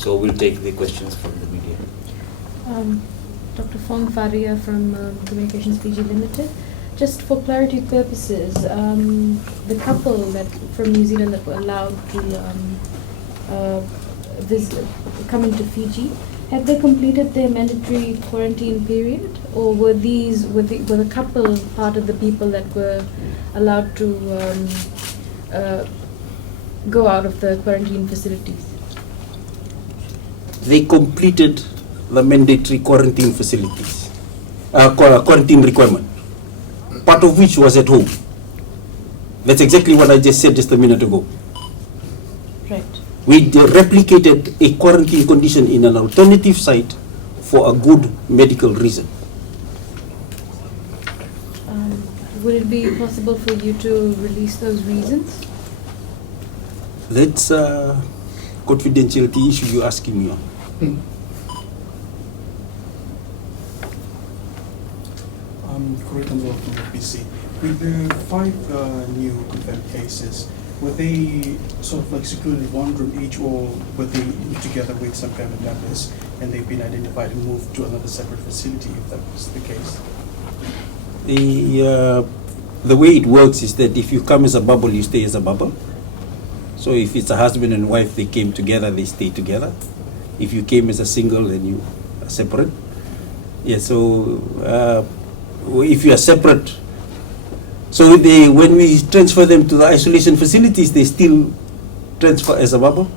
So we'll take the questions from the media. Dr. Fong Faria from Communications Fiji Limited. Just for clarity purposes, the couple that from New Zealand that were allowed to come into Fiji, have they completed their mandatory quarantine period, or were the couple part of the people that were allowed to go out of the quarantine facilities? They completed the mandatory quarantine facilities, quarantine requirement, part of which was at home. That's exactly what I just said just a minute ago. Right. We replicated a quarantine condition in an alternative site for a good medical reason. Would it be possible for you to release those reasons? That's a confidentiality issue you're asking me on. From BC. With the 5 new confirmed cases, were they sort of like secluded in one room each, or were they together with some family members and they've been identified and moved to another separate facility, if that was the case? The way it works is that if you come as a bubble, you stay as a bubble. So if it's a husband and wife, they came together, they stay together. If you came as a single, then you are separate. Yeah, so if you are separate, so when we transfer them to the isolation facilities, they still transfer as a bubble.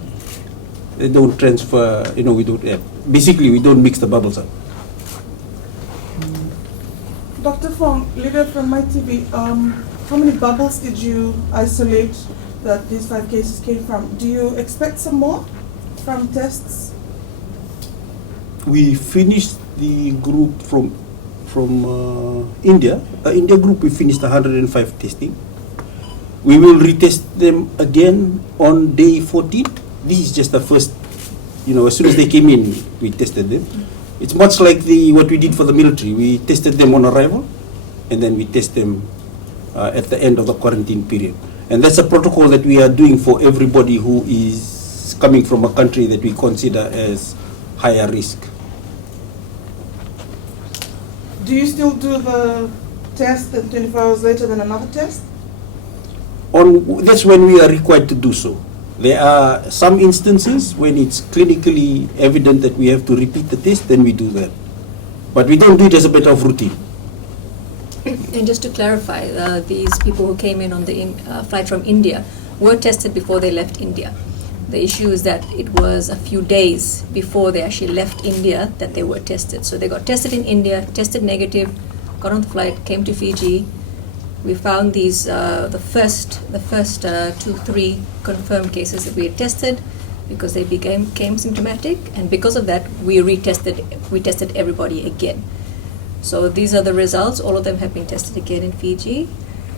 They don't transfer, we don't, basically we don't mix the bubbles up. Dr. Fong, leader from MyTV, how many bubbles did you isolate that these 5 cases came from? Do you expect some more from tests? We finished the group from India. India group, we finished 105 testing. We will retest them again on day 14. This is just the first, as soon as they came in, we tested them. It's much like what we did for the military. We tested them on arrival, and then we test them at the end of the quarantine period. And that's a protocol that we are doing for everybody who is coming from a country that we consider as higher risk. Do you still do the test and 24 hours later then another test? That's when we are required to do so. There are some instances when it's clinically evident that we have to repeat the test, then we do that. But we don't do it as a matter of routine. And just to clarify, these people who came in on the flight from India were tested before they left India. The issue is that it was a few days before they actually left India that they were tested. So they got tested in India, tested negative, got on the flight, came to Fiji. We found these the first 2-3 confirmed cases that we had tested because they became symptomatic, and because of that we tested everybody again. So these are the results. All of them have been tested again in Fiji,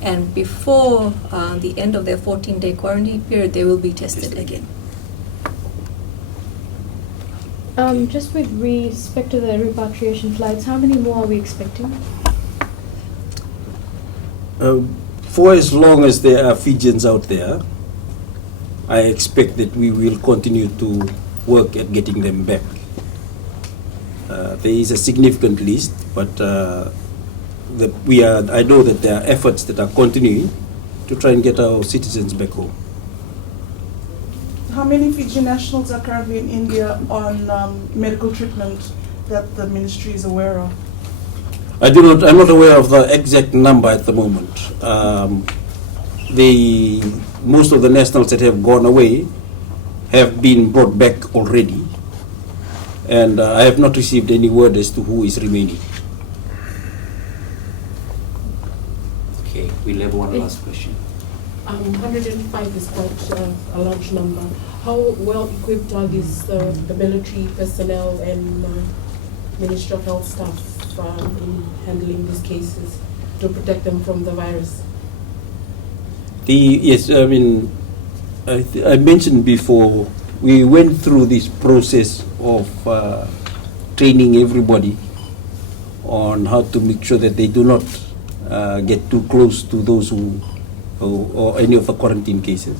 and before the end of their 14-day quarantine period, they will be tested again. Just with respect to the repatriation flights, how many more are we expecting? For as long as there are Fijians out there, I expect that we will continue to work at getting them back. There is a significant list, but I know that there are efforts that are continuing to try and get our citizens back home. How many Fiji nationals are currently in India on medical treatment that the ministry is aware of? I'm not aware of the exact number at the moment. Most of the nationals that have gone away have been brought back already, and I have not received any word as to who is remaining. Okay, we'll have one last question. 105 is quite a large number. How well equipped are the military personnel and Ministry of Health staff in handling these cases to protect them from the virus? Yes, I mean, I mentioned before, we went through this process of training everybody on how to make sure that they do not get too close to those or any of the quarantine cases.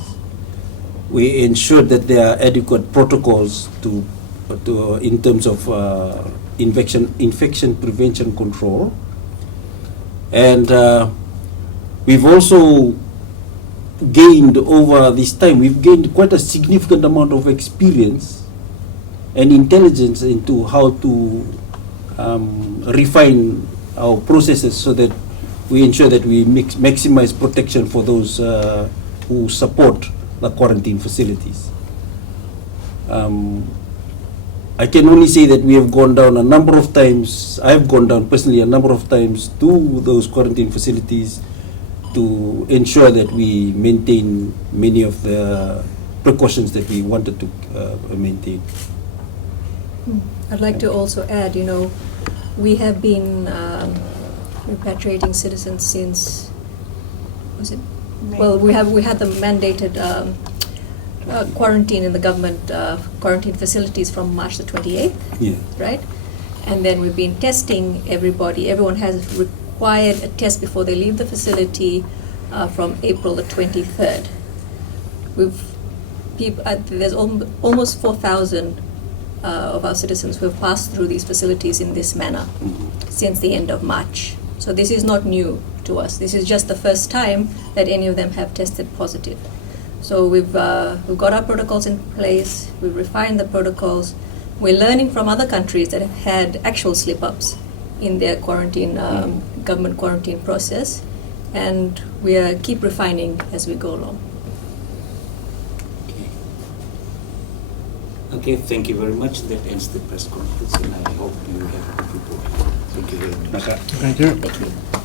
We ensured that there are adequate protocols to in terms of infection prevention control. And we've also gained over this time, we've gained quite a significant amount of experience and intelligence into how to refine our processes so that we ensure that we maximize protection for those who support the quarantine facilities. I can only say that we have gone down a number of times. I've gone down personally a number of times to those quarantine facilities to ensure that we maintain many of the precautions that we wanted to maintain. I'd like to also add, we have been repatriating citizens since, we had the mandated quarantine in the government quarantine facilities from March the 28th, right? And then we've been testing everybody. Everyone has required a test before they leave the facility from April the 23rd. There's almost 4,000 of our citizens who have passed through these facilities in this manner since the end of March. So this is not new to us. This is just the first time that any of them have tested positive. So we've got our protocols in place. We've refined the protocols. We're learning from other countries that have had actual slip-ups in their quarantine, government quarantine process, and we keep refining as we go along. Okay, thank you very much. That ends the press conference, and I hope you have a good report. Thank you very much. Thank you. Thank you.